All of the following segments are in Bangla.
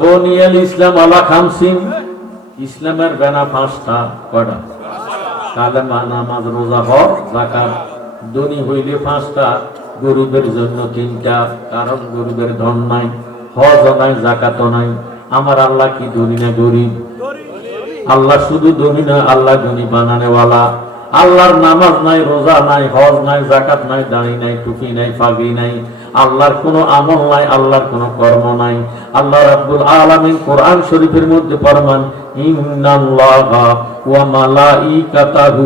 বনিয়াল ইসলাম আলা খামসিন, ইসলামের বেনা পাঁচটা। কয়টা? কালেমা, নামাজ, রোজা, হজ, যাকাত। ধনী হইলে পাঁচটা, গরিবের জন্য তিনটা, কারণ গরিবের ধন নাই, হজ নাই, যাকাত নাই। আমার আল্লাহ কি ধনী না গরিব? আল্লাহ শুধু ধনী না, আল্লাহ ধনী বানানেওয়ালা। আল্লাহর নামাজ নাই, রোজা নাই, হজ নাই, যাকাত নাই, দাড়ি নাই, টুপি নাই, পাগড়ি নাই। আল্লাহর কোনো আমল নাই, আল্লাহর কোনো কর্ম নাই। আল্লাহ রাব্বুল আলামিন কোরআন শরীফের মধ্যে ফরমান, ইন্নাল্লাহা ওয়া মালাইকাতাহু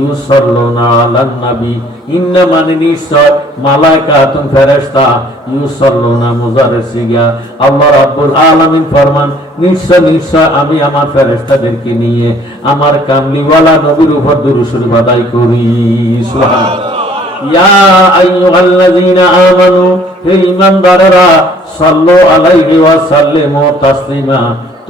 ইউসাল্লুনা আলান নবী। ইন্না মানে নিশ্চয়, মালাইকাতুন ফেরেশতা, ইউসাল্লুনা মুজাররে সিগা। আল্লাহ রাব্বুল আলামিন ফরমান, নিশ্চয় নিশ্চয় আমি আমার ফেরেশতাদেরকে নিয়ে আমার কামলিওয়ালা নবীর উপর দুরূদ শরীফ আদায় করি। সুবহানাল্লাহ। ইয়া আইয়ুহাল্লাযীনা আমানু, হে ঈমানদারেরা, সাল্লু আলাইহি ওয়া সাল্লিমু তাসলিমা,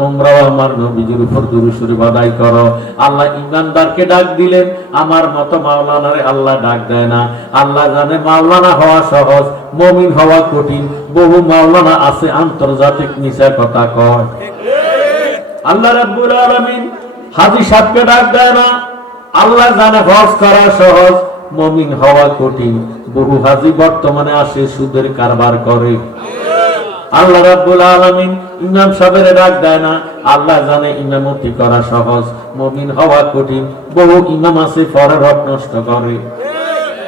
তোমরাও আমার নবীজির উপর দুরূদ শরীফ আদায় করো। আল্লাহ ঈমানদারকে ডাক দিলেন, আমার মতো মাওলানারে আল্লাহ ডাক দেয় না। আল্লাহ জানে মাওলানা হওয়া সহজ, মুমিন হওয়া কঠিন। বহু মাওলানা আছে আন্তর্জাতিক মিছা কথা কয়। আল্লাহ রাব্বুল আলামিন হাজী সাহেবকে ডাক দেয় না। আল্লাহ জানে হজ করা সহজ, মুমিন হওয়া কঠিন। বহু হাজী বর্তমানে আসে সুদের কারবার করে। আল্লাহ রাব্বুল আলামিন ইমাম সাহেবের ডাক দেয় না। আল্লাহ জানে ইমামতি করা সহজ, মুমিন হওয়া কঠিন। বহু ইমাম আছে পরের হক নষ্ট করে।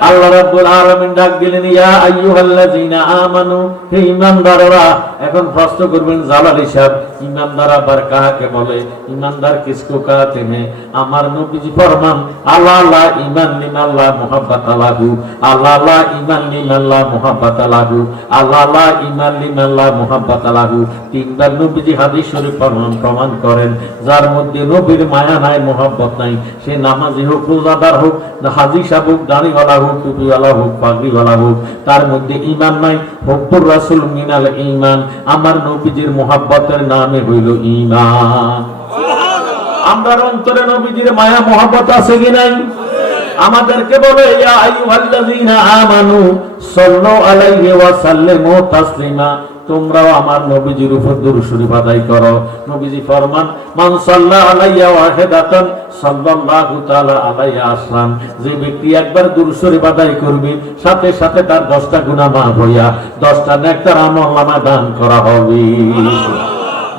আল্লাহ রাব্বুল আলামিন ডাক দিলেন, ইয়া আইয়ুহাল্লাযীনা আমানু, হে ঈমানদাররা। এখন প্রশ্ন করবেন জালালী সাহেব, ঈমানদার আবার কাকে বলে? ঈমানদার কিসকো কাতে हैं? আমার নবীজি ফরমান, আল্লাহ লা ঈমান লিল্লাহ মুহাব্বাত লাহু, আল্লাহ লা ঈমান লিল্লাহ মুহাব্বাত লাহু, আল্লাহ লা ঈমান লিল্লাহ মুহাব্বাত লাহু। তিনবার নবীজি হাদিস শরীফ প্রমাণ করেন, যার মধ্যে নবীর মায়া নাই, মুহাব্বত নাই, সে নামাজি হোক, রোজাদার হোক, হাজী সাহেব হোক, দাড়িওয়ালা হোক, টুপিওয়ালা হোক, পাগড়িওয়ালা হোক, তার মধ্যে ঈমান নাই। হুব্বুর রাসূল মিনাল ঈমান, আমার নবীজির মুহাব্বতের নামে হইল ঈমান। আমরা অন্তরে নবীজির মায়া মুহাব্বত আছে কি নাই? আমাদেরকে বলে, ইয়া আইয়ুহাল্লাযীনা আমানু সাল্লু আলাইহি ওয়া সাল্লিমু তাসলিমা, তোমরাও আমার নবীজির উপর দুরূদ শরীফ আদায় করো। নবীজি ফরমান, মান সাল্লা আলাইয়া ওয়াহিদাতান সাল্লাল্লাহু তাআলা আলাইহি আসলাম, যে ব্যক্তি একবার দুরূদ শরীফ আদায় করবে, সাথে সাথে তার 10টা গুনাহ মাফ হইয়া 10টা নেককার আমলনামা দান করা হবে।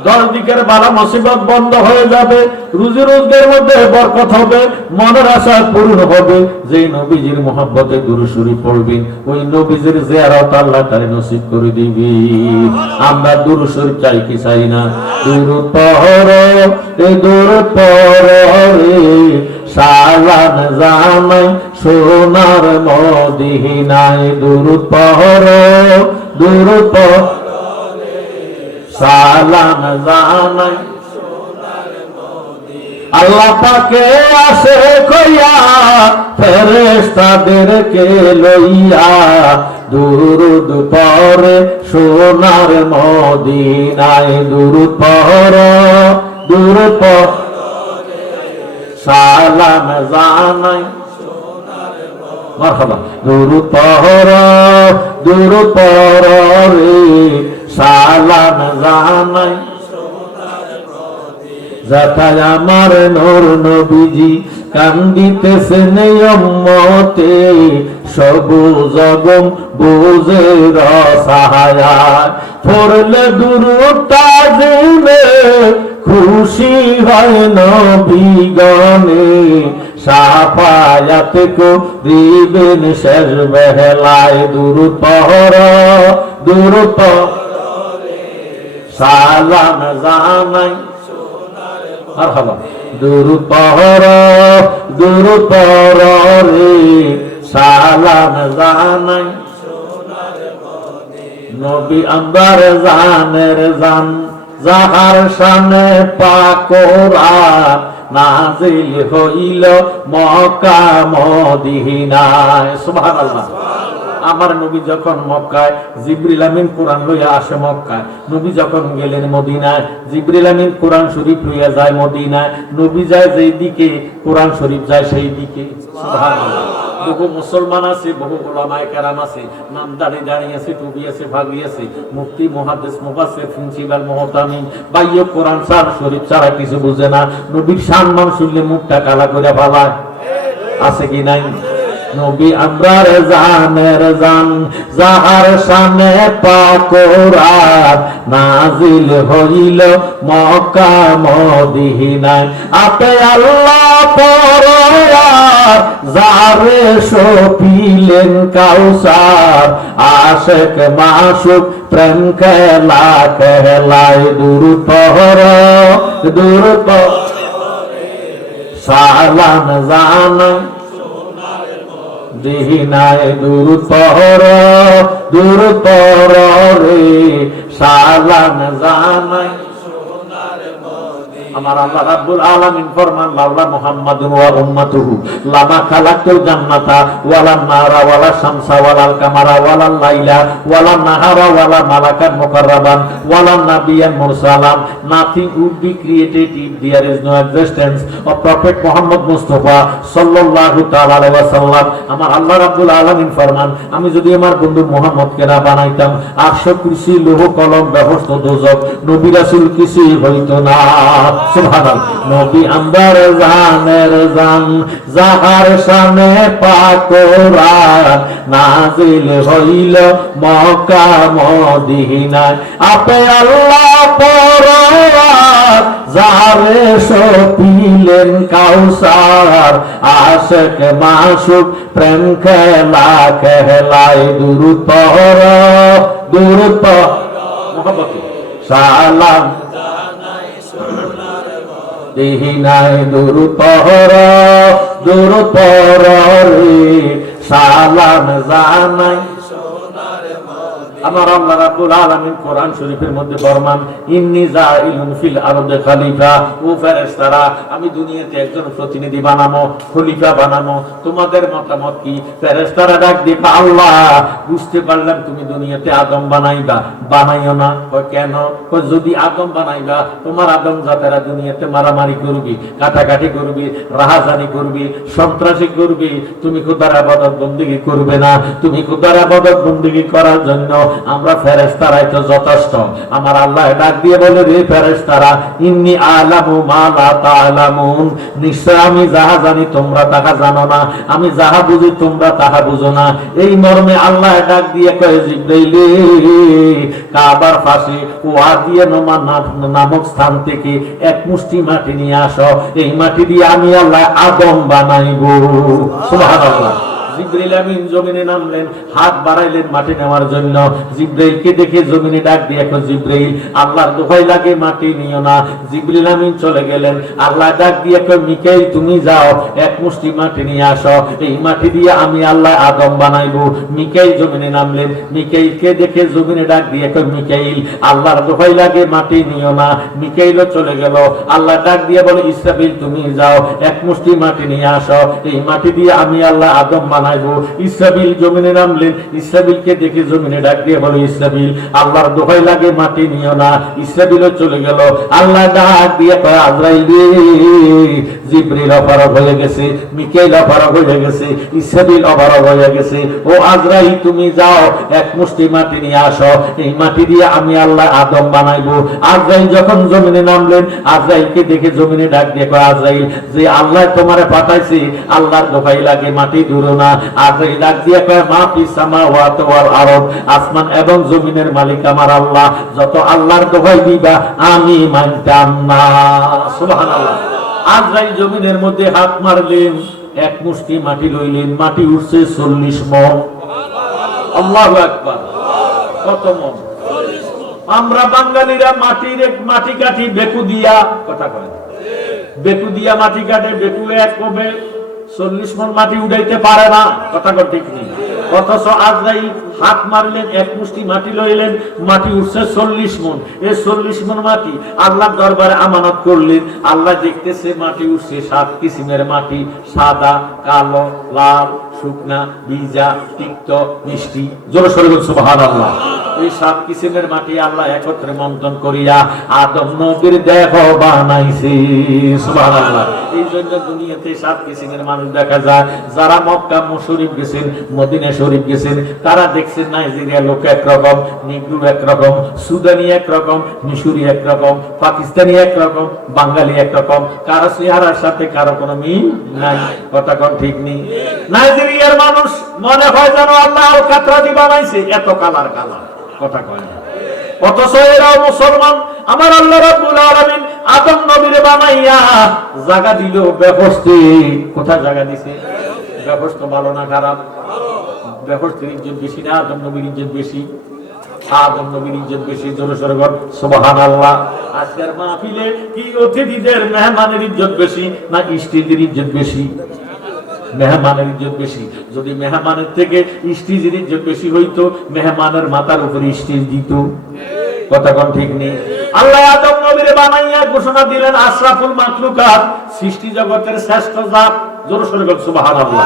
10 দিকের বালা মুসিবত বন্ধ হয়ে যাবে, রুজি রোজগারের মধ্যে বরকত হবে, মনের আশা পূর্ণ হবে। যে নবীজির মুহাব্বতে দুরূদ শরীফ পড়বেন, ওই নবীজির জিয়ারত আল্লাহ তাআলা নসিব করে দিবে। আমরা দুরূদ শরীফ চাই কি চাই না? দুরূদ পড়ো, এ দুরূদ পড়ো রে, সালাম জানাই সোনার মদিনায়। দুরূদ পড়ো, দুরূদ পড়ো, সালাম জানাই আল্লাহ পাকে আসে কইয়া, ফেরেশতাদেরকে লইয়া। দুরূদ পড়ে সোনার মদিনায়, দুরূদ পড়ো, দুরূদ পড়ো, সালাম জানাই। মারহাবা। দুরূদ পড়ো, দুরূদ পড়ো রে, সালাম জানাই। যাতায় আমার নূর নবীজি কান্দিতেছেন উম্মতে, সবুজ গম বুঝের সাহায়। পড়লে দুরূদ তাজিমে খুশি হয় নবীগণে, শাফায়াত করিবেন শেষ বেলায়। দুরূদ পড়ো, দুরূদ পড়ো, সালাম জানাই। মারহাবা। দুরূদ পড়ো, দুরূদ পড়ো রে, সালাম জানাই। নবী আমার জানের জান, যাহার শানে পাক কোরআন নাযিল হইল মক্কা মদিনায়। সুবহানাল্লাহ। আমার নবী যখন মক্কায়, জিবরিল আমিন কোরআন লইয়া আসে মক্কায়। নবী যখন গেলেন মদিনায়, জিবরিল আমিন কোরআন শরীফ লইয়া যায় মদিনায়। নবী যায় যেই দিকে, কোরআন শরীফ যায় সেই দিকে। সুবহানাল্লাহ। বহু মুসলমান আছে, বহু উলামায়ে কেরাম আছে, নামদারি দাঁড়িয়ে আছে, টুপি আছে, ভাগি আছে, মুফতি, মুহাদ্দিস, মুফাসসির, প্রিন্সিপাল, মুহতামিম, বাইয় কোরআন সার শরীফ ছাড়া কিছু বুঝে না। নবীর সম্মান শুনলে মুখটা কালা করে ভালায়, আছে কি নাই? নবী আমরার জানের জান, যাহার শানে পাক কোরআন নাজিল হইল মক্কা মদিনায়। আপে আল্লাহ পরয়ার, যারে সপিলেন কাউসার, আশিক মাশুক প্রেম খেলা খেলায় দূর পহরে সালাম জানাই দিনায় দূর পহর রে সালাম জানাই। আমার আল্লাহ রাব্বুল আলামিন ফরমান, লাউলা মুহাম্মাদুন ওয়া উম্মাতুহু লামা খালাকতুল জান্নাতা ওয়ালা নারা ওয়ালা শামসা ওয়ালাল কামারা ওয়ালাল লাইলা ওয়ালা নাহারা ওয়ালা মালাকান মুকাররাবান ওয়ালা নাবিয়ান মুরসালাম। Nothing would be created if there is no existence of Prophet Muhammad Mustafa sallallahu ta'ala alaihi wasallam. আমার আল্লাহ রাব্বুল আলামিন ফরমান, আমি যদি আমার বন্ধু মুহাম্মদকে না বানাইতাম, আরশ, কুরসি, লৌহ কলম, বেহেশত, দোজখ, নবী রাসূল কিছুই হইতো না। সুবহানাল্লাহ। নবী আমরার জানের জান, যাহার শানে পাক কোরআন নাজিল হইল মক্কা মদিনায়। আপে আল্লাহ পরওয়ার, যারে সপিলেন কাউসার, আশিক মাশুক প্রেম খেলা খেলায় দূর পহর মুহাব্বতে সালাম দিনায় দূর পহর রে সালাম জানাই। আমার আল্লাহ রাব্বুল আলামিন কোরআন শরীফের মধ্যে ফরমান, ইন্নী জাইলুন ফিল আরদি খলিফা। ও ফেরেশতারা, আমি দুনিয়াতে একজন প্রতিনিধি বানাবো, খলিফা বানাবো, তোমাদের মতামত কি? ফেরেশতারা ডাক দিয়ে, আল্লাহ বুঝতে পারলাম তুমি দুনিয়াতে আদম বানাইবা। বানাইও না। কয় কেন? কয় যদি আদম বানাইবা, তোমার আদম জাতেরা দুনিয়াতে মারামারি করবি, কাটাকাটি করবি, রাহাজানি করবি, সন্ত্রাসী করবি, তুমি খোদার ইবাদত বندگی করবে না। তুমি খোদার ইবাদত বندگی করার জন্য আমরা ফেরেশতারাই তো যথেষ্ট। আমার আল্লাহ ডাক দিয়ে বলে, রে ফেরেশতারা, ইন্নী আলামু মা লা তা'লামুন, নিশ্চয় আমি যাহা জানি তোমরা তাহা জানো না, আমি যাহা বুঝি তোমরা তাহা বুঝো না। এই মর্মে আল্লাহ ডাক দিয়ে কয়, জিবরাইল, কাবার পাশে ওয়াদিয়ে নোমা নামক স্থান থেকে এক মুষ্টি মাটি নিয়ে আসো, এই মাটি দিয়ে আমি আল্লাহ আদম বানাইবো। সুবহানাল্লাহ। জিবরাইল আমিন জমিনে নামলেন, হাত বাড়াইলেন মাটি নেওয়ার জন্য। জিবরাইলকে দেখে জমিনে ডাক দিয়ে, এখন জিবরাইল, আল্লাহর দোহাই লাগে মাটি নিও না। জিবরাইল আমিন চলে গেলেন। আল্লাহ ডাক দিয়ে কয়, মিকাইল তুমি যাও, এক মুষ্টি মাটি নিয়ে আসো, এই মাটি দিয়ে আমি আল্লাহ আদম বানাইবো। মিকাইল জমিনে নামলেন। মিকাইলকে দেখে জমিনে ডাক দিয়ে কয়, মিকাইল, আল্লাহর দোহাই লাগে মাটি নিও না। মিকাইলও চলে গেল। আল্লাহ ডাক দিয়ে বলে, ইসরাফিল তুমি যাও, এক মুষ্টি মাটি নিয়ে আসো, এই মাটি দিয়ে আমি আল্লাহ আদম বানাইবো। ইসরাফিল জমিনে নামলেন। ইসরাফিলকে দেখে জমিনে ডাক দিয়ে বলে, ইসরাফিল, আল্লাহর দোহাই লাগে মাটি নিও না। ইসরাফিলও চলে গেল। আল্লাহ ডাক দিয়ে কয়, আজরাইল, জিবরিল অপারগ হয়ে গেছে, মিকাইল অপারগ হয়ে গেছে, ইসরাফিল অপারগ হয়ে গেছে। ও আজরাইল তুমি যাও, এক মুষ্টি মাটি নিয়ে আসো, এই মাটি দিয়ে আমি আল্লাহ আদম বানাইবো। আজরাইল যখন জমিনে নামলেন, আজরাইলকে দেখে জমিনে ডাক দিয়ে কয়, আজরাইল, যে আল্লাহ তোমারে পাঠাইছে, আল্লাহর দোহাই লাগে মাটি দূর না। আজরাইল ডাক দিয়ে কয়, মা ফিস সামাওয়াতি ওয়াল আরদ, আসমান এবং জমিনের মালিক আমার আল্লাহ, যত আল্লাহর দোহাই দিবা আমি মানতাম না। সুবহানাল্লাহ। আজরাইল জমিনের মধ্যে হাত মারলেন, এক মুষ্টি মাটি লইলেন, মাটি উঠছে 40 মণ। আল্লাহু আকবার। কত মণ? আমরা বাঙালিরা মাটি কাঠি বেকু দিয়া, কথা কয়, বেকু দিয়া মাটি কাটে, বেকু এক কবে 40 মণ মাটি উঠাইতে পারে না, কথা কয় ঠিক নেই। অথচ আজরাইল হাত মারলেন, এক মুষ্টি মাটি লইলেন, মাটি উঠছে 40 মণ। এই 40 মণ মাটি আল্লাহর দরবারে আমানত করলেন। আল্লাহ দেখতেছে মাটি উঠছে 7 কিসিমের মাটি, সাদা, কালো, লাল, শুকনা, ভিজা, তিক্ত, মিষ্টি, জোরে সোরে বলুন সুবহানাল্লাহ। এই 7 কিসিমের মাটি আল্লাহ একত্রে মন্থন করিয়া আদম নবীর দেহ বানাইছে, সুবহানাল্লাহ। এই জন্য দুনিয়াতে 7 কিসিমের মানুষ দেখা যায়। যারা মক্কা শরীফ গেছেন, মদিনা শরীফ গেছেন, তারা দেখছেন নাইজেরিয়া লোক একরকম, নিগ্রু একরকম, সুদানি একরকম, মিশরি একরকম, পাকিস্তানি একরকম, বাঙালি একরকম, কারো চেহারার সাথে কারো কোনো মিল নাই। কথা কোন ঠিক নেই। নাইজেরিয়ার মানুষ মনে হয় যেন আল্লাহ কাতরাদি বানাইছে, এত কালার কালার, কথা কয় না। অথচ এরাও মুসলমান। আমার আল্লাহ রাব্বুল আলামিন আদম নবীরে বানাইয়া জায়গা দিল বেহস্তে। কোথায় জায়গা দিছে? বেহস্ত ভালো না খারাপ? বেহস্তের ইজ্জত বেশি না আদম নবীর ইজ্জত বেশি? আদম নবীর ইজ্জত বেশি। জোরে সোরে বল সুবহানাল্লাহ। আজকের মাহফিলে কি অতিথিদের মেহমানের ইজ্জত বেশি না স্ত্রীদের ইজ্জত বেশি? মেহমানের ইজ্জত বেশি। যদি মেহমানের থেকে স্ত্রীর ইজ্জত বেশি হইতো, মেহমানের মাথার উপরে স্ত্রী দিত। কথা কোন ঠিক নেই। আল্লাহ আদম নবীরে বানাইয়া ঘোষণা দিলেন আশরাফুল মাখলুকাত, সৃষ্টি জগতের শ্রেষ্ঠ জাত। জোরে সোরে বল সুবহানাল্লাহ।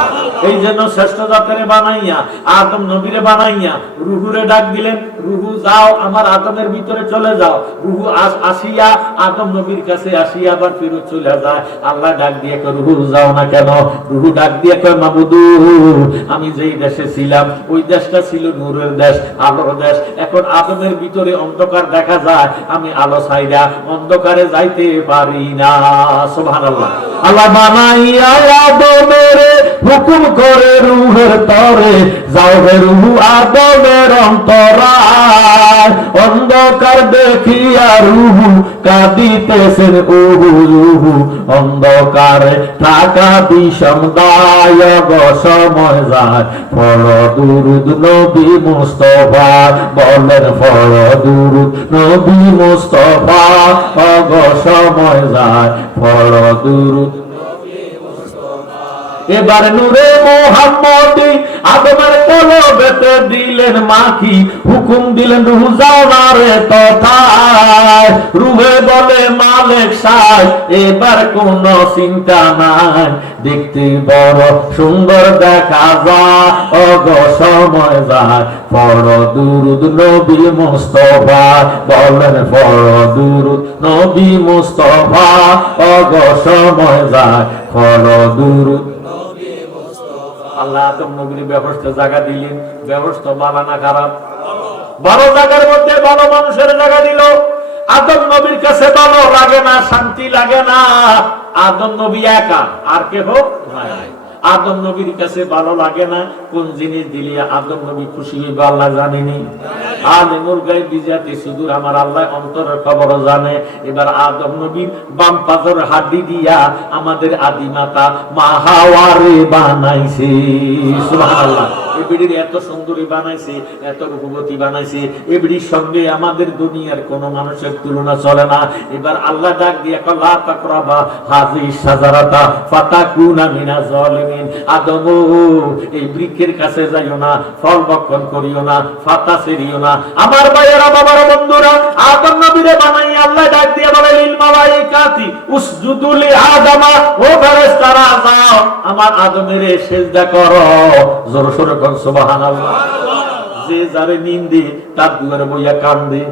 এই জন্য শ্রেষ্ঠ জাতের বানাইয়া আদম নবীরে বানাইয়া রুহুরে ডাক দিলেন, রুহু যাও আমার আদমের ভিতরে চলে যাও। রুহু আসিয়া আদম নবীর কাছে আসিয়া আবার ফিরত চলে যায়। আল্লাহ ডাক দিয়ে কয় রুহু যাও না কেন? রুহু ডাক দিয়ে কয় মাবুদু, আমি যেই দেশে ছিলাম ওই দেশটা ছিল নূরের দেশ, আলোর দেশ। এখন আদমের ভিতরে অন্ধকার দেখা যায়, আমি আলো ছাইরা অন্ধকারে যাইতে পারি না। সুবহানাল্লাহ। আল্লাহ বানাইয়া আদমের হুকুম করে রুহের তরে, যাও হে রুহু আদমের অন্তরায়। অন্ধকার দেখিয়া রুহু কাঁদিতেছেন উহু উহু, অন্ধকারে থাকা বিষম দায়ক সময় যায়। ফর দুরুদ নবী মুস্তাফা, বলেন ফর দুরুদ নবী মুস্তাফা, অগ সময় যায় ফর দুরুদ। এবার নূরে মুহাম্মদী আদমের কলবেতে দিলেন মাখি, হুকুম দিলেন রূহ যাও না রে তথায়। রূহে বলে মালিক সাহেব এবার কোনো চিন্তা নাই, দেখতে বড় সুন্দর দেখা যায়, অগ সময় যায় ফর দুরুদ নবী মুস্তাফা, বলেন ফর দুরুদ নবী মুস্তাফা, অগ সময় যায় ফর দুরুদ। আল্লাহ আদম নবীর ব্যবস্থা জায়গা দিলেন। ব্যবস্থা ভালো না খারাপ? ভালো জায়গার মধ্যে ভালো মানুষের জায়গা দিল। আদম নবীর কাছে ভালো লাগে না, শান্তি লাগে না। আদম নবী একা, আর কেহ নাই। আদম নবীর কাছে ভালো লাগে না। কোন জিনিস দিলে আদম নবী খুশি হইবে আল্লাহ জানেনি। আলিমুল গায়ব বিজাতি সুদূর, আমার আল্লাহ অন্তরের খবর জানে। এবার আদম নবীর বাম পাজর হাড্ডি দিয়া আমাদের আদি মাতা মা হাওয়ারে বানাইছে। সুবহানাল্লাহ। এবিডির এত সুন্দরী বানাইছে, এত রূপবতী বানাইছে, এবিডির সঙ্গে আমাদের দুনিয়ার কোন মানুষের তুলনা চলে না। এবার আল্লাহ ডাক দিয়া কয় লা তাকরাবা হাযিহি শাজারাতা ফাতাকুনা মিনাজ জালিমিন। আদম এই বৃক্ষের কাছে যাইও না, ফল ভক্ষণ করিও না, ফাতা ছিড়িও না। আমার ভাইয়েরা, বাবারা, বন্ধুরা, আদম নবীরে বানাইয়া আল্লাহ ডাক দিয়া বলে লিল মালাইকাতি উসজুদু লি আদমা, ও ফেরেশতারা যাও আমার আদমের সিজদা করো। জোরে সোরে কোন সুবহানাল্লাহ। যে যারে নিন্দে তার দুয়ারে বইয়া কান্দে।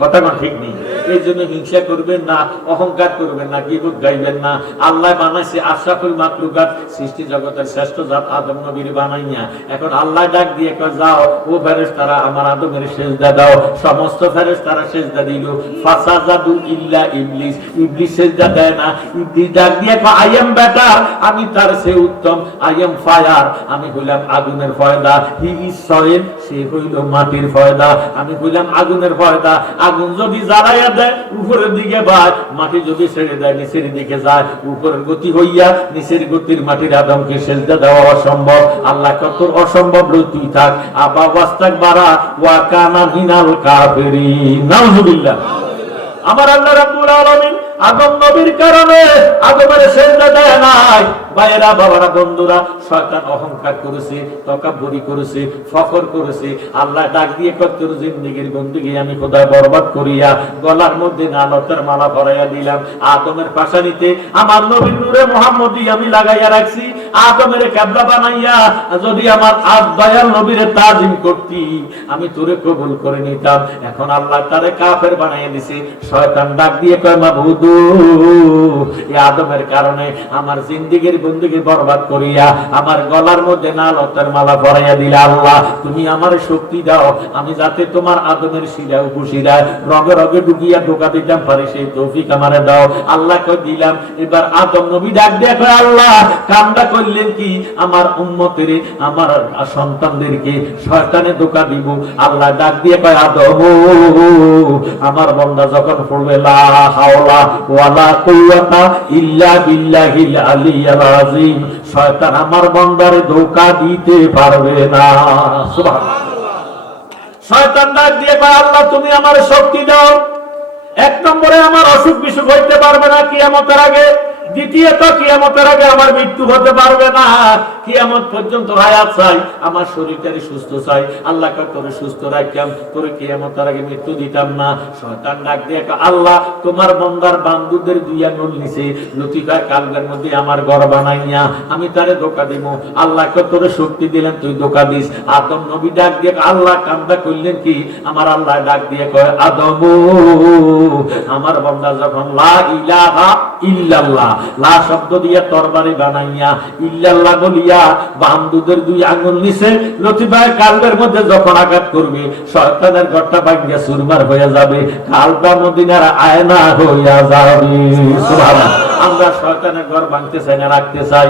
কথা কোন ঠিক নেই। এই জন্য হিংসা করবেন না, অহংকার করবেন না, গীবত গাইবেন না। আল্লাহ বানাইছে আশরাফুল মাখলুকাত, সৃষ্টি জগতের শ্রেষ্ঠ জাত আদম নবীর বানাইয়া। এখন আল্লাহ ডাক দিয়ে কয় যাও ও ফেরেশতারা আমার আদমের সিজদা দাও। সমস্ত ফেরেশতারা সিজদা দিল। ফাসাজাদু ইল্লা ইবলিস। ইবলিস সিজদা দেয় না। ইবলিস ডাক দিয়ে কয় আই এম বেটার, আমি তার চেয়ে উত্তম। আই এম ফায়ার, আমি হইলাম আগুনের ফয়দা। হি ইজ সয়েল, সে হইল মাটির ফয়দা। আমি হইলাম আগুনের ফয়দা। আগুন যদি জ্বালাইয়া দেয় উপরের দিকে যায়, মাটি যদি ছেড়ে দেয় নিচের দিকে যায়। উপরের গতি হইয়া নিচের গতির মাটির আদমকে সিজদা দেওয়া অসম্ভব। আল্লাহ কত অসম্ভব তুই থাক। আবা ওয়াস্তাকবারা ওয়া কানা মিনাল কাফিরিন। নাউযুবিল্লাহ। আমার আল্লাহ রাব্বুল আলামিন আদম নবীর কারণে আদমের সিজদা দেয় নাই। ভাইয়েরা, বাবারা, বন্ধুরা, শয়তান অহংকার করেছে, তাকাব্বুরি করেছে, ফখর করেছে। আল্লাহ ডাক দিয়ে কত জিন্দেগীর বন্দেগী আমি খোদা বরবাদ করিয়া গলার মধ্যে নালতের মালা পরাইয়া দিলাম। আদমের পাশানিতে আমার নবীর নূরে মুহাম্মদী আমি লাগাইয়া রাখছি। আদমের কিবলা বানাইয়া যদি আমার দয়াল নবীরে তাজিম করতি, আমি তোরে কবুল করে নিতাম। এখন আল্লাহ তারে কাফের বানাইয়া দিছে। শয়তান ডাক দিয়ে কয়, মাবুদ, এই আদমের কারণে আমার জিন্দেগীর বন্দেগী বরবাদ করিয়া আমার গলার মধ্যে নালতের মালা পরাইয়া দিলে। আল্লাহ তুমি আমার শক্তি দাও, আমি যাতে তোমার আদমের শিরা উপশিরায় রগে রগে ঢুকিয়া ঢোকা দিতাম পারি, সেই তৌফিক আমারে দাও। আল্লাহ কই দিলাম। এবার আদম নবী ডাক দিয়ে কয়, আল্লাহ কামটা করলেন কি, আমার উম্মতের আমার সন্তানদেরকে শয়তানে ধোঁকা দিব। আল্লাহ ডাক দিয়ে কয়, আদম আমার বান্দা যখন পড়বে লা হাওলা ওয়ালা কুওয়াতা ইল্লা বিল্লাহিল আলিয়্যিল আযীম, শয়তান আমার বান্দারে ধোঁকা দিতে পারবে না। সুবহানাল্লাহ। শয়তান ডাক দিয়ে কয়, আল্লাহ তুমি আমার শক্তি দাও। এক নম্বরে আমার অসুখ বিসুখ হইতে পারবে না কিয়ামতের আগে। দ্বিতীয়ত কিয়ামতের আগে আমার মৃত্যু হতে পারবে না। কিয়ামত পর্যন্ত হায়াত চাই, আমার শরীরটারে সুস্থ চাই। আল্লাহ কয় তোরে সুস্থ রাখতাম, তোরে কিয়ামতের আগে মৃত্যু দিতাম না। শয়তান ডাক দিয়ে আল্লাহ তোমার বান্দার বান্দুদের দুই আঙ্গুল নিচে লতিফা কালবের মধ্যে আমার ঘর বানাইয়া আমি তারে ধোঁকা দিব। আল্লাহ কয় তোরে শক্তি দিলেন, তুই ধোঁকা দিস। আদম নবী ডাক দিয়ে আল্লাহ কামটা করলেন কি, আমার আল্লাহ ডাক দিয়ে কয়, আদম আমার বান্দা যখন লা ইলাহা ইল্লাল্লাহ লা শব্দ দিয়ে তরবারি বানাইয়া ইল্লাল্লাহ বলিয়া বান্দুদের দুই আঙ্গুল নিচে লতিফায়ে কালবের মধ্যে যখন আঘাত করবে, শয়তানের ঘরটা ভাঙিয়া চুরমার হয়ে যাবে, কালবা মদিনার আয়না হইয়া যাবে। সুবহানাল্লাহ। আমরা শয়তানের ঘর ভাঙতে চাই না, রাখতে চাই?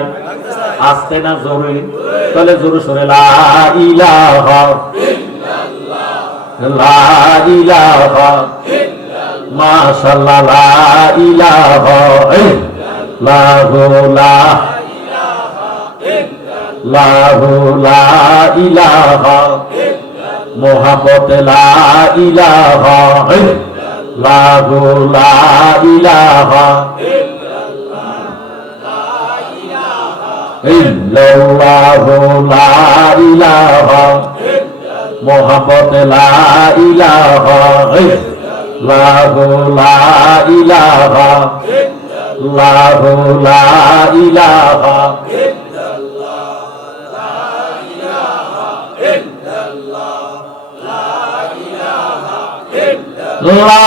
আসতে না জোরে? তাহলে জোরে সরে লা ইলাহা ইল্লাল্লাহ লা ইলাহা মাশাআল্লাহ লা ইলাহা ইল্লাল্লাহ লা ইলাহা মুহাম্মদ লা ইলাহা ইল্লাল্লাহ লা ইলাহা ইল্লাল্লাহ লা ইলাহা মুহাম্মদ লা ইলাহা লা ইলাহা লা ইলাহা লা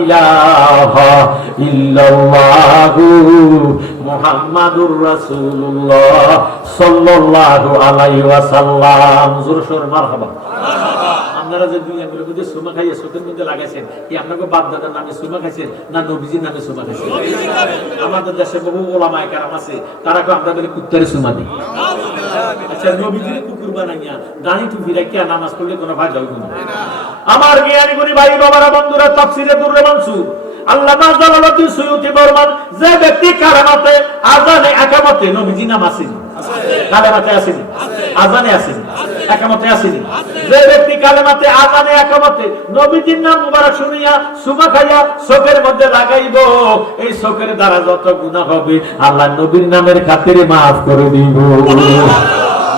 ইলাহা ইল্লাল্লাহু মুহাম্মাদুর রাসূলুল্লাহ সাল্লাল্লাহু আলাইহি ওয়াসাল্লাম। জোরে সোরে মারহাবা। আপনারা যে দুই আঙ্গুলের মধ্যে সুমা খাইয়ে চোখের মধ্যে লাগাইছেন, কি আপনাকে বাপ দাদার নামে সুমা খাইছেন না নবীজির নামে সুমা খাইছেন? আমাদের দেশে বহু ওলামায়ে কেরাম আছে, তারা কো আমরা বলে কুত্তারে সুমা দিই। আচ্ছা, নবীজির কুকুর বানাইয়া দাঁড়ি টুপি রাখিয়া নামাজ পড়লে কোনো ফায়দা হবে না। আমার জ্ঞানী গুণী ভাই বাবারা বন্ধুরা, তাফসীরে দুররে মানসুর আল্লামা জালালউদ্দিন সুয়ুতী বর্মান, যে ব্যক্তি কালেমাতে আযানে একামতে নবীজি নাম আসেনি, কালেমাতে আসেনি, আযানে আসেনি, একামতে আসেনি, যে ব্যক্তি কালেমাতে আযানে একামতে নবীজির নাম মুবারক শুনিয়া সুমা খাইয়া চোখের মধ্যে লাগাইব, এই চোখের দ্বারা যত গুনাহ হবে আল্লাহ নবীর নামের খাতিরে maaf করে দিব।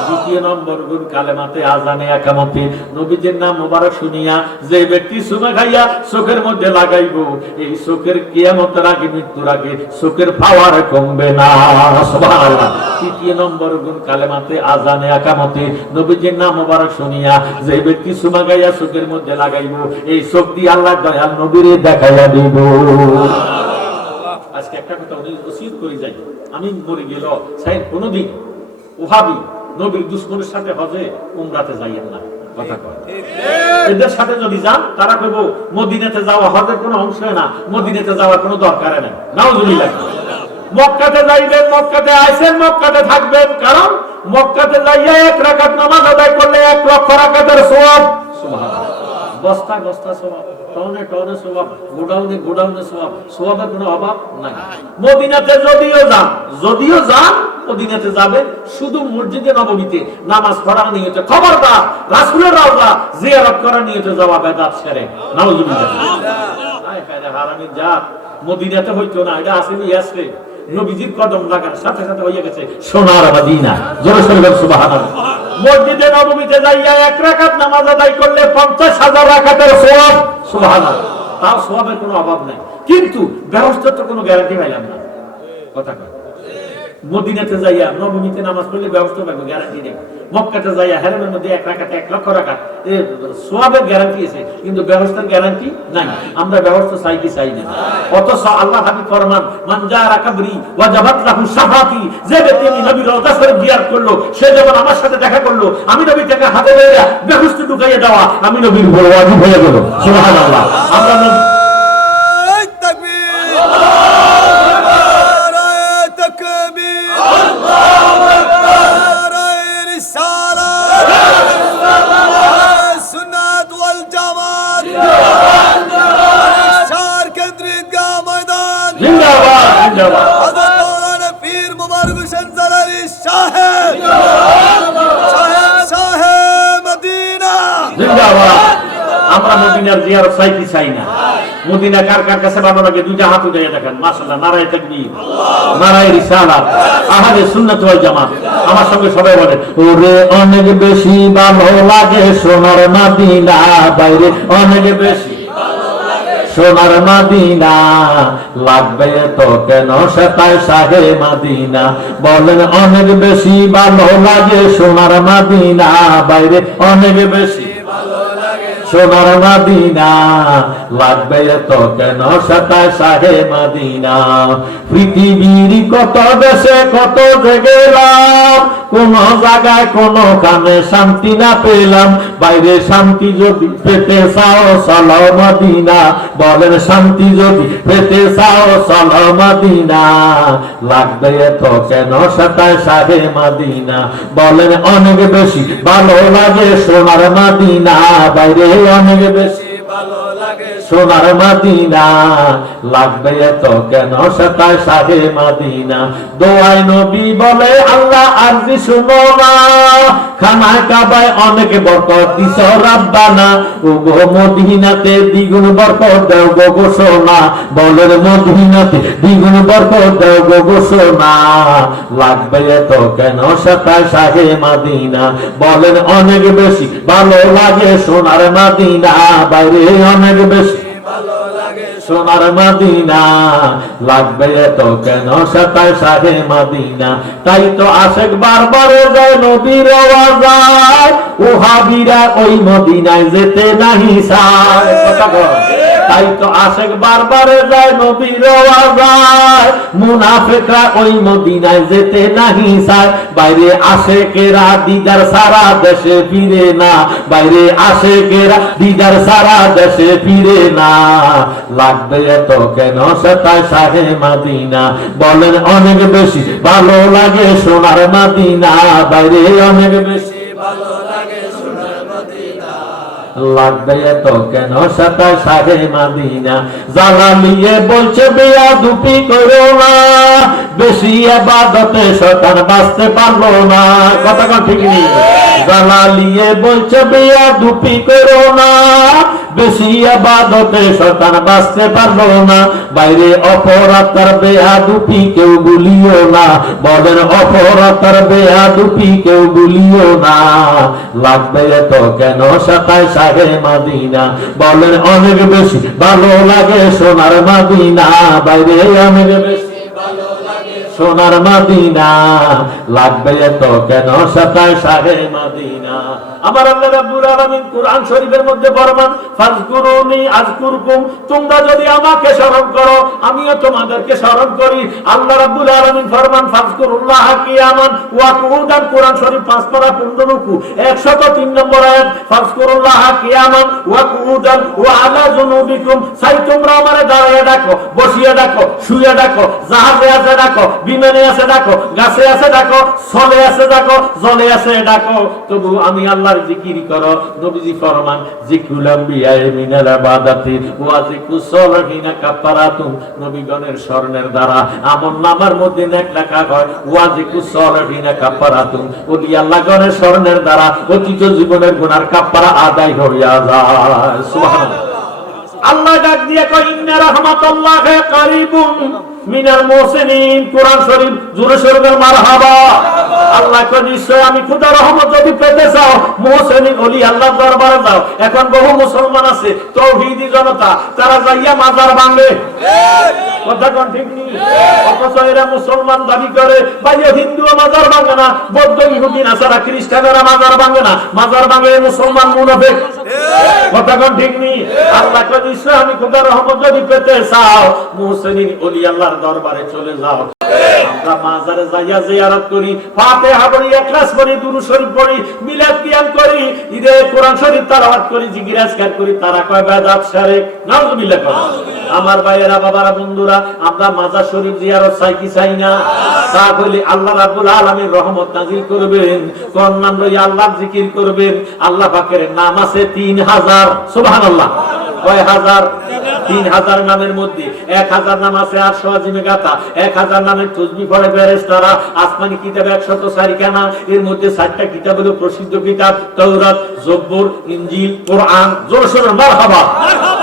দ্বিতীয় নম্বর গুণ, কালেমাতে আযানে একামতে নবীজির নাম মুবারক শুনিয়া যে ব্যক্তি সুমা খাইয়া চোখের মধ্যে লাগাইব, এই চোখের কিয়ামতের আগে মৃত্যুর আগে চোখের পাওয়ার কমবে না। সুবহানাল্লাহ। তৃতীয় নম্বর গুণ, কালেমাতে আযানে একামতে নবীজির নাম মুবারক শুনিয়া যে ব্যক্তি সুমা খাইয়া চোখের মধ্যে লাগাইব, এই চোখ দিয়ে আল্লাহ দয়াল নবীরে দেখাইয়া দিব। আজকে একটা কথা ওসিয়ত করে যাই, আমি মরে গেল সাইদ কোনদিন ওহাবি নবীর দুশমনের সাথে হজে উমরাতে যাইয়েন না। কথা কয় এদের সাথে যদি যান, তারা কইব মদিনাতে যাওয়া হজের কোনো অংশ না, মদিনাতে যাওয়ার কোনো দরকার নাই। নাউজুবিল্লাহ। মক্কাতে যাইবেন, মক্কাতে আইছেন, মক্কাতে থাকবেন, কারণ মক্কাতে যাইয়া 1 রাকাত নামাজ আদায় করলে 1 লক্ষ রাকাতের সওয়াব। সুবহানাল্লাহ। বস্তা বস্তা সওয়াব, টনে টনে সওয়াব, গোডাউনে গোডাউনে সওয়াব, সওয়াবের কোনো অভাব নাই। মদিনাতে যদিও যান মদিনাতে যাবেন শুধু মসজিদে নববীতে নামাজ পড়ার নিয়তে, খবরদার রাসূলের রওজা জিয়ারত করার নিয়তে যাওয়া বেদাত শিরক। নাউজুবিল্লাহ। আয় হায় হারামি জাত, মদিনাতে হইতো না, এটা আসেনি ইয়াসরিব, নবীজির কদম লাগার সাথে সাথে হয়ে গেছে সোনার মদিনা। জোরে সোরে সুবহানাল্লাহ। মসজিদে নববীতে যাইয়া 1 রাকাত নামাজ আদায় করলে 50,000 রাকাতের সওয়াব। সুবহানাল্লাহ। তার সওয়াবের কোনো অভাব নাই, কিন্তু ব্যবস্থার তো কোনো গ্যারান্টি পাইলাম না। কথা কয় মদিনাতে যাইয়া নবমীতে নামাজ পড়লে ব্যবস্থা পাবো, গ্যারান্টি নেই। মক্কাতে যাইয়া হারামের মধ্যে 1 রাকাতে 1 লক্ষ রাকাত সওয়াবের গ্যারান্টি আছে, কিন্তু ব্যবস্থার গ্যারান্টি নাই। আমরা ব্যবস্থা চাই কি চাই না? অথচ আল্লাহ হাবিব ফরমান, মান জারা কবরি ওয়াজাবাত লাহু শাফাতি, যে ব্যক্তি নবীর রওজা শরীফ জিয়ারত করলো, সে যখন আমার সাথে দেখা করলো, আমি নবী থেকে হাতে লইয়া ব্যবস্থা ঢুকাইয়া দেওয়া আমি নবীর উপর ওয়াজিব হয়ে গেল। সুবহানাল্লাহ। আমরা আমরা মদিনার জিয়ারত চাই কি চাই না? মদিনা কার কার কাছে ভালো লাগে? দুইটা হাত উঠিয়ে দেখেন। মাশাআল্লাহ, নারায়ে তাকবীর, নারায়ে রিসালাত, আহলে সুন্নাত ওয়াল জামাত। আমার সঙ্গে সবাই বলেন, ওরে অনেক বেশি ভালো লাগে সোনার মদিনা, বাইরে অনেক বেশি সোনার মদিনা, লাগবে তো কেন সেটাই শাহে মদিনা। বলেন অনেক বেশি ভালো লাগে সোনার মদিনা, বাইরে অনেক বেশি সোনার মদিনা, লাগবে তো কেন সেটাই শাহে মদিনা। পৃথিবীর কত দেশে কত গেলাম, কোন জায়গায় কোন কানে শান্তি না পেলাম, বাইরে শান্তি যদি পেতে চাও চলো মদিনা। বলেন শান্তি যদি পেতে চাও চলো মদিনা, লাগবে তো কেন সেটাই শাহে মদিনা। বলেন অনেক বেশি ভালো লাগে সোনার মদিনা, বাইরে অনেক বেশি ভালো লাগে সোনার মদিনা, লাগবে তো কেন সেটাই শাহে মদিনা। দোয়ায় নবী বলে আল্লাহ আরজি শুনো না, খানা কাবায় অনেক বরকত দিছ রাব্বানা, ও গো মদিনাতে দ্বিগুণ বরকত দাও গো ঘোষণা। বলেন মদিনাতে দ্বিগুণ বরকত দাও গো ঘোষণা, লাগবে তো কেন সেটাই শাহে মদিনা। বলেন অনেক বেশি ভালো লাগে সোনার মদিনা, বাইরে অনেক বেশি ভালো লাগে সোনার মদিনা, লাগবে তো কেন সেটাই শাহে মদিনা। তাই তো আশেক বারবারে যায় নবীর ওয়াজায়, ওহাবীরা ওই মদিনায় যেতে নাহি চায়। তাই তো আশেক বারবারে যায় নবীর ওয়াজায়, মুনাফিকরা ওই মদিনায় যেতে নাহি চায়। বাইরে আশেকেরা দিদার সারা দেশে ফিরে না, বাইরে আশেকেরা দিদার সারা দেশে ফিরে না, লাগবে তো কেন সেটাই শাহে মদিনা। বলেন অনেক বেশি ভালো লাগে সোনার মদিনা, বাইরে অনেক বেশি ভালো লাগে সোনার মদিনা, লাগবে তো কেন সেটাই শাহে মদিনা। জালালিয়ে বলছে বিয়া দুপি করো না, বেশি ইবাদতে শয়তান বাঁচতে পারলো না। কথা কোন ঠিক নেই? জালালিয়ে বলছে বিয়া দুপি করো না, বেশি ইবাদতে শয়তান বাঁচতে পারলো না। বাইরে অপরাধ তার বেয়াদুপি কেউ ভুলিও না। বলেন অপরাধ তার বেয়াদুপি কেউ ভুলিও না, লাগবে তো কেন সেটাই শাহে মদিনা। বলেন অনেক বেশি ভালো লাগে সোনার মদিনা, বাইরে অনেক বেশি ভালো লাগে সোনার মদিনা, লাগবে তো কেন সেটাই শাহে মদিনা। আমার আল্লাহ রাব্বুল আলামিন কুরআন শরীফের মধ্যে ফরমান, ফাজকুরুনি আযকুরকুম, তোমরা যদি আমাকে স্মরণ করো আমিও তোমাদেরকে স্মরণ করি। আল্লাহ রাব্বুল আলামিন ফরমান, ফাজকুরুল্লাহ কিয়ামান ওয়া কুউদান। কুরআন শরীফ 5 পারা 15 রুকু 103 নম্বর আয়াত, ফাজকুরুল্লাহ কিয়ামান ওয়া কুউদান ওয়া আলা জুনুবিকুম। সাই তোমরা আমারে দাঁড়িয়ে ডাকো, বসিয়ে ডাকো, শুয়ে ডাকো, জাহাজে আছে ডাকো, বিমানে আছে ডাকো, গাছে আছে ডাকো, ছলে আছে ডাকো, জলে আছে ডাকো, তবু আমি আল্লাহ জিকির করো। নবীজি ফরমান, জিকুল আম্বিয়া মিনাল ইবাদাতি ওয়া জিকুস সালিহিনা কাফারাতুন। নবীগণের স্মরণের দ্বারা আমলনামার মধ্যে নেক লেখা হয়, ওয়া জিকুস সালিহিনা কাফারাতুন। ওলি আল্লাহগণের স্মরণের দ্বারা অতীত জীবনের গুনার কাফারা আদায় হইয়া যায়। সুবহানাল্লাহ। আল্লাহ ডাক দিয়ে কয়, ইন্না রাহমাতুল্লাহি কারিবুন মিনাল মুহসিনিন। কুরআন শরীফ জোরে সোরে মারহাবা। আল্লাহ কয় নিশ্চয় আমি খোদার রহমত যদি পেতে চাও মুহসিনিন ওলি আল্লাহর দরবারে যাও। এখন বহু মুসলমান আছে তৌহিদি জনতা, তারা যাইয়া মাজার ভাঙে, কথা কোন ঠিক নেই? অথচ এরা মুসলমান দাবি করে, ভাইয়া হিন্দু মাজার ভাঙে না, বৌদ্ধ ইহুদি নাসারা খ্রিস্টানেরা মাজার ভাঙে না, মাজার ভাঙে মুসলমান মুনাফিক। কথা কোন ঠিক নেই? আল্লাহ কয় ইসলামী খোদার রহমত যদি পেতে চাও মুহসিনিন ওলি আল্লাহর দরবারে চলে যাও। আমরা মাজারে যাইয়া জিয়ারত করি, ফাতিহা পড়ি, ইখলাস পড়ি, দুরূদ শরীফ পড়ি, মিলাদ কিয়াম করি, ঈদে কোরআন শরীফ তেলাওয়াত করি, জিকির আজকার করি, তারা কয় বেদাত শিরক। নাউযুবিল্লাহ। আমার ভাইয়েরা, বাবারা, বন্ধুরা, আমরা মাজার শরীফ জিয়ারত চাই কি চাই না? তা বলি আল্লাহ রাব্বুল আলামিন রহমত নাযিল করবেন, কোন নাম লইয়া আল্লাহর জিকির করবেন। আল্লাহ পাকের নাম আছে 3000। সুবহানাল্লাহ। কয় হাজার? 3000 নামের মধ্যে 1000 নাম আছে আরশ আজিমে গাথা, 1000 নামের তাসবিহ পড়ে ফেরেশতারা, আসমানি কিতাব 104 খানা, এর মধ্যে 4টা কিতাব হলো প্রসিদ্ধ কিতাব তাওরাত, জব্বুর, ইনজিল, কোরআন। জোরে সোরে মারহাবা।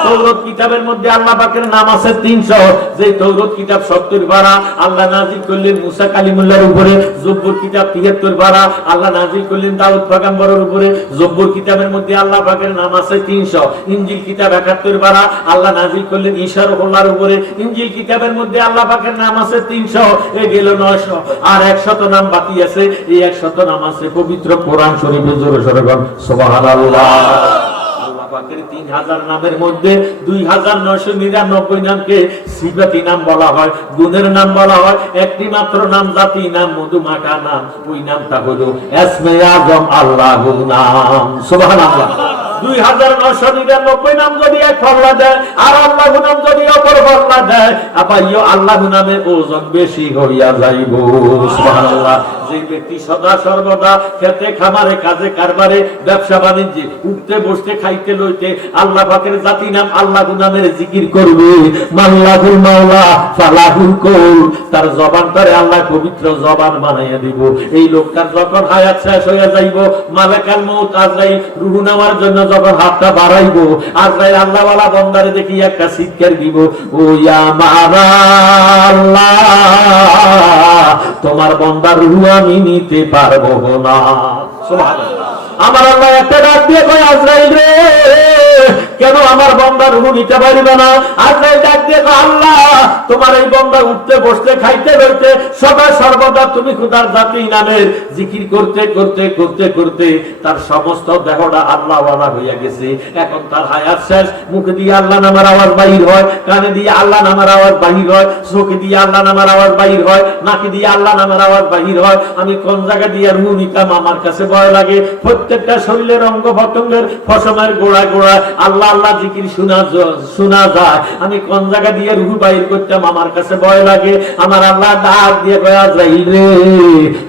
তাওরাত কিতাবের মধ্যে আল্লাহ পাকের নাম আছে 300। যে তাওরাত কিতাব 70 পারা আল্লাহ নাযিল করলেন মুসা কালিমুল্লাহর উপরে, জব্বুর কিতাব 73 পারা আল্লাহ নাযিল করলেন দাউদ পয়গম্বরের উপরে। জব্বুর কিতাবের মধ্যে আল্লাহ পাকের নাম আছে 300। ইনজিল কিতাব 71 পারা আল্লাহ নাযিল করলেন ঈসা রূহুল্লাহর উপরে। ইনজিল কিতাবের মধ্যে আল্লাহ পাকের নাম আছে 300, এ গেল 900, আর 100 নাম বাকি আছে। এই 100 নাম আছে পবিত্র কোরআন শরীফে। জোরে সোরে বল সুবহানাল্লাহ। আল্লাহ পাকের 3000 নামের মধ্যে 2999 নামকে সিফাতি নাম বলা হয়, গুণের নাম বলা হয়। একটি মাত্র নাম জাতি নাম, মধুমাখা নাম, ওই নামটা হলো ইসমে আযম আল্লাহু নাম। সুবহানাল্লাহ। 2999 নাম যদি এক ফরলা দেয় আর আল্লাহু নাম যদি অপর ফরলা দেয়, আপাইও আল্লাহু নামে ওজন বেশি হইয়া যাইব। সুবহানাল্লাহ। যে ব্যক্তি সদা সর্বদা খেতে খামারে কাজে কারবারে ব্যবসা বাণিজ্যে উঠতে বসতে খাইতে লইতে আল্লাহ পাকের জাতি নাম আল্লাহু নামের জিকির করবে, মাল্লাহুল মাওলা ফালাহুল কৌল, তার জবানটারে আল্লাহ পবিত্র জবান বানাইয়া দিব। এই লোকটার যখন হায়াত শেষ হইয়া যাইব, মালাকুল মউত আজরাইল রূহ নেওয়ার জন্য যখন হাতটা বাড়াইবো, আজরাইল আল্লাহ ওয়ালা বান্দারে দেখি একটা চিৎকার দিব, ও আমার আল্লাহ, তোমার বান্দার রূহ আমি নিতে পারবো না। সুবহানাল্লাহ। আমার আল্লাহ একটা ডাক দিয়ে কয়, আজরাইল রে, কেন আমার বান্দার রূহ নিতে পারবে না? আজরাইল ডাক দিয়ে কয়, আল্লাহ, তোমার এই বান্দা উঠতে বসতে খাইতে লইতে সদা সর্বদা তুমি খোদার জাতি নামের জিকির করতে করতে করতে করতে তার সমস্ত দেহটা আল্লাহ ওয়ালা হইয়া গেছে। এখন তার হায়াত শেষ, মুখে দিয়ে আল্লাহ নামের আওয়াজ বাহির হয়, কানে দিয়ে আল্লাহ নামের আওয়াজ বাহির হয়, চোখে দিয়ে আল্লাহ নামের আওয়াজ বাহির হয়, নাকে দিয়ে আল্লাহ নামের আওয়াজ বাহির হয়। আমি কোন জায়গা দিয়ে রূহ নিতাম আমার কাছে ভয় লাগে। প্রত্যেকটা শরীরের অঙ্গ প্রত্যঙ্গের ফসমের গোড়া গোড়া আল্লাহ আল্লাহ জিকির শোনা যায়। আমি কোন জায়গা দিয়ে রূহ বাহির করতাম আমার কাছে ভয় লাগে। আমার আল্লাহ ডাক দিয়ে কয়, আজরাইল রে,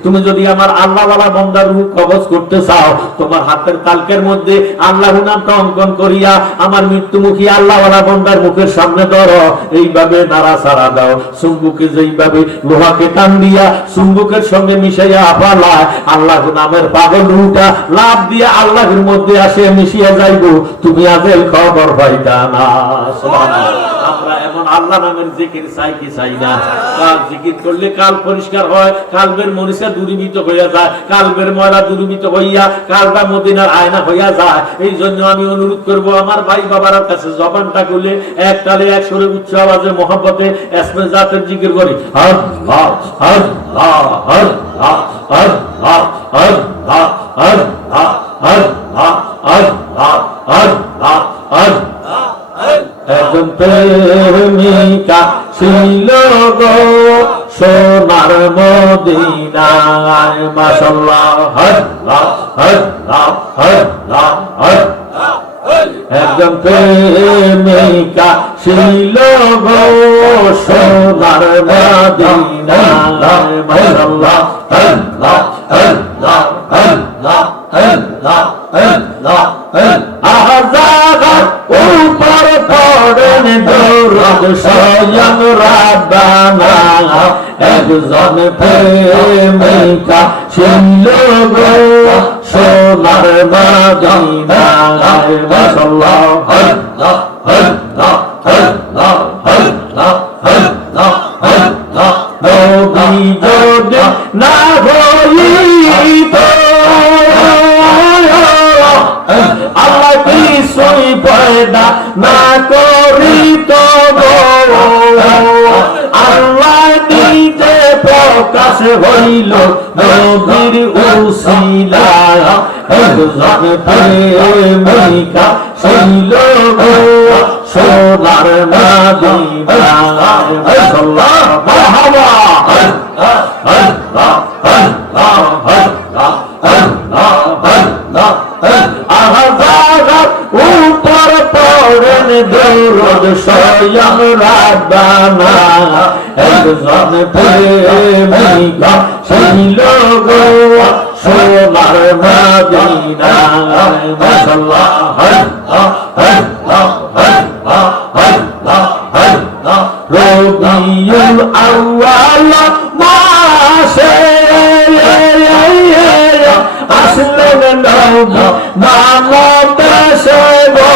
তুমি যদি আমার আল্লাহ ওয়ালা বান্দার রূহ কবজ করতে চাও, তোমার হাতের তালকের মধ্যে আল্লাহর নামটা অঙ্কন করিয়া আমার মৃত্যুমুখী আল্লাহ ওয়ালা বান্দার মুখের সামনে ধরো, এইভাবে নাড়াচাড়া দাও। চুম্বুকে যেইভাবে লোহাকে টান দিয়া চুম্বুকের সঙ্গে মিশাইয়া আপালায়, আল্লাহ নামের পাগল রূহটা লাভ দিয়ে আল্লাহর মধ্যে আসে মিশিয়া যাইব, তুমি আজেল খবর পাইতা না। সুবহানাল্লাহ। আমরা এমন আল্লাহ নামের জিকির চাই কি চাই না? কাল জিকির করলে কাল পরিষ্কার হয়, কালবের মরিচা দূরীভূত হইয়া যায়, কালবের ময়লা দূরীভূত হইয়া কালবা মদিনার আয়না হইয়া যায়। এই জন্য আমি অনুরোধ করব আমার ভাই বাবার কাছে, জবানটা খুলে এক তালে এক সুরে উচ্চ আওয়াজে মহব্বতে ইসমে জাতের জিকির করি, আল্লাহ আল্লাহ আল্লাহ আল্লাহ আল্লাহ আল্লাহ আল্লাহ আল্লাহ আল্লাহ আল্লাহ। একজন প্রেমিকা ছিল গো সোনার মদিনায়, মাশাআল্লাহ আল্লাহ আল্লাহ আল্লাহ আল্লাহ। একজন প্রেমিকা ছিল গো সোনার মদিনায়, মাশাআল্লাহ আল্লাহ আল্লাহ আল্লাহ আল্লাহ আল্লাহ। আযাবার উপর পড়েন দরুদ স্বয়ং রাব্বানা, একজন প্রেমিকা ছিল গো সোনার মদিনায়, মাশাআল্লাহ আল্লাহ আল্লাহ আল্লাহ আল্লাহ আল্লাহ আল্লাহ। নবী যদি না হইত আল্লাহ কিছুই পয়দা না করিত গো আল্লাহ নিজে প্রকাশ হইল নবীর উসিলায় একজন প্রেমিকা ছিল গো সোনার মদিনায় মাশাআল্লাহ মারহাবা উপর পড়েন দরুদ স্বয়ং রাব্বানা একজন প্রেমিকা ছিল গো সোনার মদিনায় মাশাআল্লাহ রবিউল আউয়াল মাসে আসলেন নবী মানব দেশে গো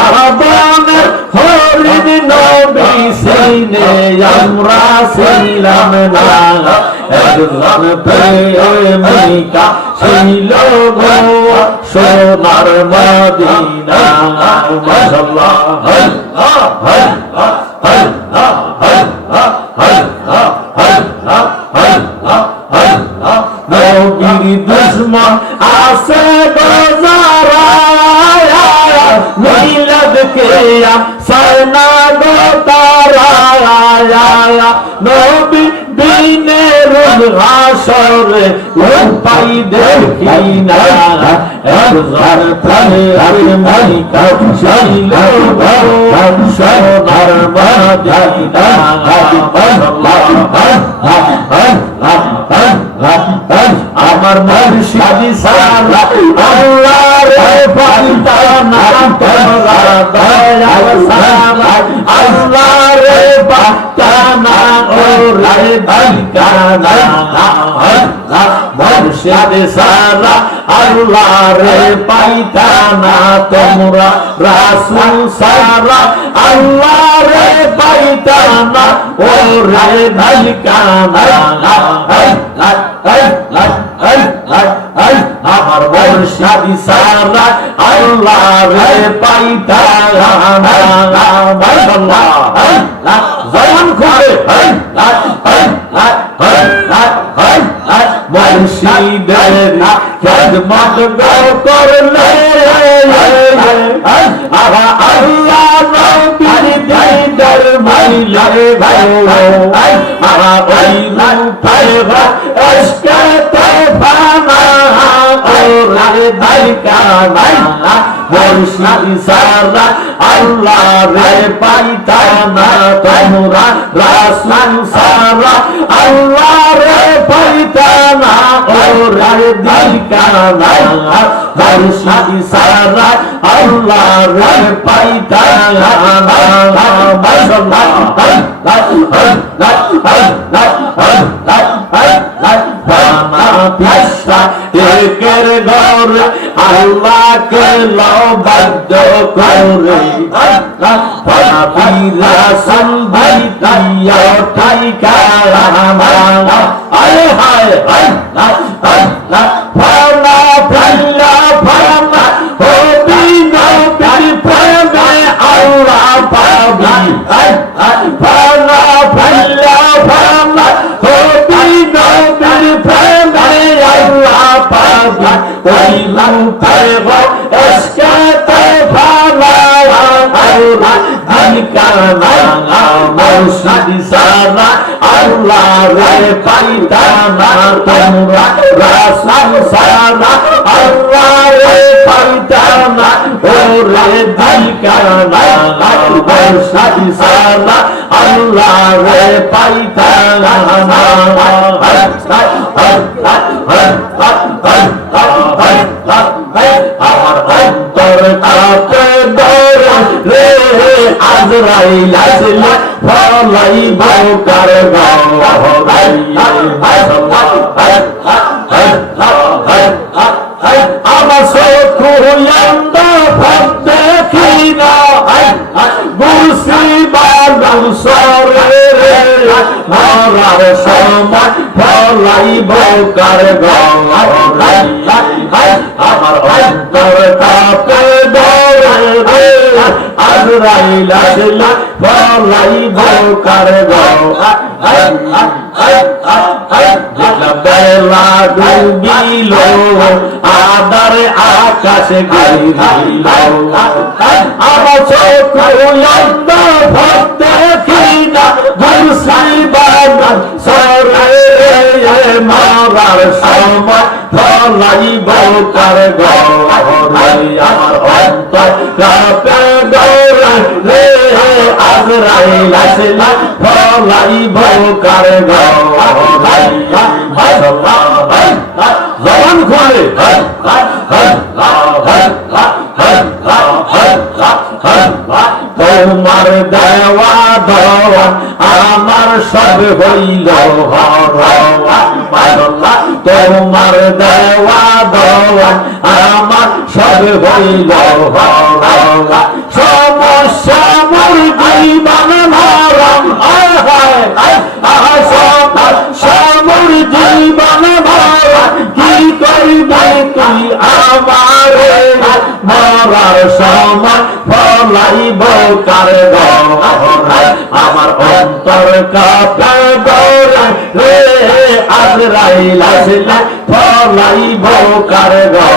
আরবানের হরিণ নবী সিনে আমরা ছিলাম না একজন প্রেমিকা ছিল গো সোনার মদিনা মাশাআল্লাহ নবীর দুশমন আছে বাজারায় মিলাদ কে সানা গো তারায় নবী বিনে রুল হাসরে উপাই দেখি না একজন প্রেমিকা ছিল গো সোনার মদিনা আমার মুর্শিদ সারা আল্লাহর পাইতানা তোমরা দয়াল সারা আল্লাহর পাইতানা ওরে দিলকানা মুর্শিদ সারা আল্লাহর পাইতানা তোমরা রাসূল সারা আল্লাহর পাইতানা ওরে দিলকানা আমার মুর্শিদ সারা আল্লাহরে পাইতানা মাশাআল্লাহ জবান খুলে মুর্শিদের খিদমত করলে আল্লাহ নবীর দিদার মাইলে ভালো ওই রূপে ইশকে তোফানা ওরে দিলকানা মুর্শিদ সারা আল্লাহরে পাইতানা তোমরা রাসূল সারা আল্লাহরে পাইতানা ওরে দিলকানা মুর্শিদ সারা আল্লাহরে পাইতানা একের ঘর আল্লাহকে লবাদ্য করে রাসূল ভাইয়া ঠাইকা আয় হায় ফানা ফাল্লা ফানা হবি নবীর প্রেমে আল্লাহ পাবি ফানা ফাল্লা ফানা হবি নবীর প্রেমে আল্লাহ পাবি ওই রূপে ইশকে তোফানা আল্লাহ দিলকানা মুর্শিদ সারা আল্লাহরে পাইতানা তোমরা রাসূল সারা আল্লাহরে পাইতানা ওরে দিলকানা মুর্শিদ সারা আল্লাহরে পাইতানা আমার অন্তর কাঁপে রে আজরাইল আসলে ফলাইব কার আমার চক্ষু অন্ধ দেখি না মুসিবাল সরে মরার সময় ফলাইব কার আমার অন্তর কাঁপে আজরাইল আসলে ফলাইব কারে গো দেখলাম বেলা ডুবিল আদার আকাশে গিরিল আমার চোখ লন্দ ভক্তে কিনা মুসিবানা সরে মারার সময় ফলাইব কারে গো আমার অন্তর কাঁপে ডরে রে আজরাইল আসলে ফলাইব কারে গো জবান খুলে তোমার দেওয়া দেওয়া আমার সব হইল তোমার দেওয়া দেওয়া আমার সব হইল সমস্যা মোর জীবন মরণ সমস্যা মোর জীবন মরণ কি করবে তুই আমারে মরার সময় ফলাইব কারে গো আমার অন্তর কাঁপে ডরে রে আজরাইল আসলে ফলাইব কারে গো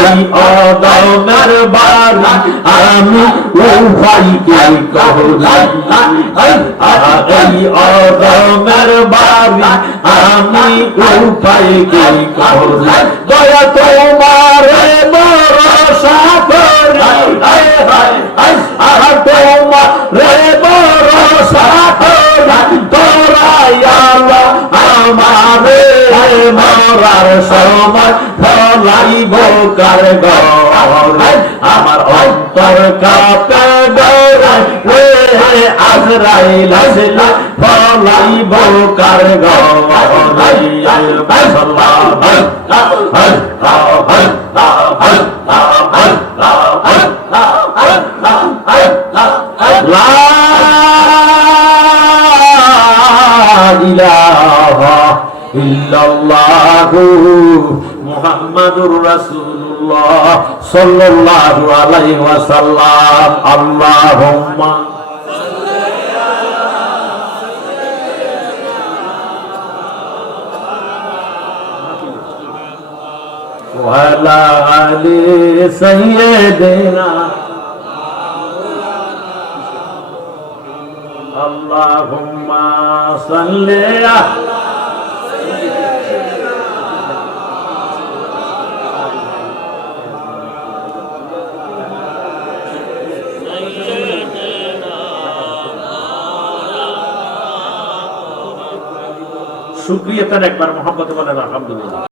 এই অদমের বাড়ি আমি উপায় কে করি এই অদমের বাড়ি আমি উপায় কে করি দয়া তোমারে ভরসা করি তোমারে ভরসা করি তোরাইয়ালো আমারে মরার সময় ফলাইব কারে গো আমার অন্তর কাঁপে ডরে রে আজরাইল আসলে ফলাইব কারে গো লা ইলাহা ইল্লাল্লাহু মুহাম্মাদুর রাসূলুল্লাহ সাল্লাল্লাহু আলাইহি ওয়াসাল্লাম আল্লাহুম্মা ওয়া আলা আলি সাইয়্যিদিনা আল্লাহুম্মা সাল্লি আলা শুকরিয়া তার একবার মোহাম্মদ বলেন আলহামদুলিল্লাহ।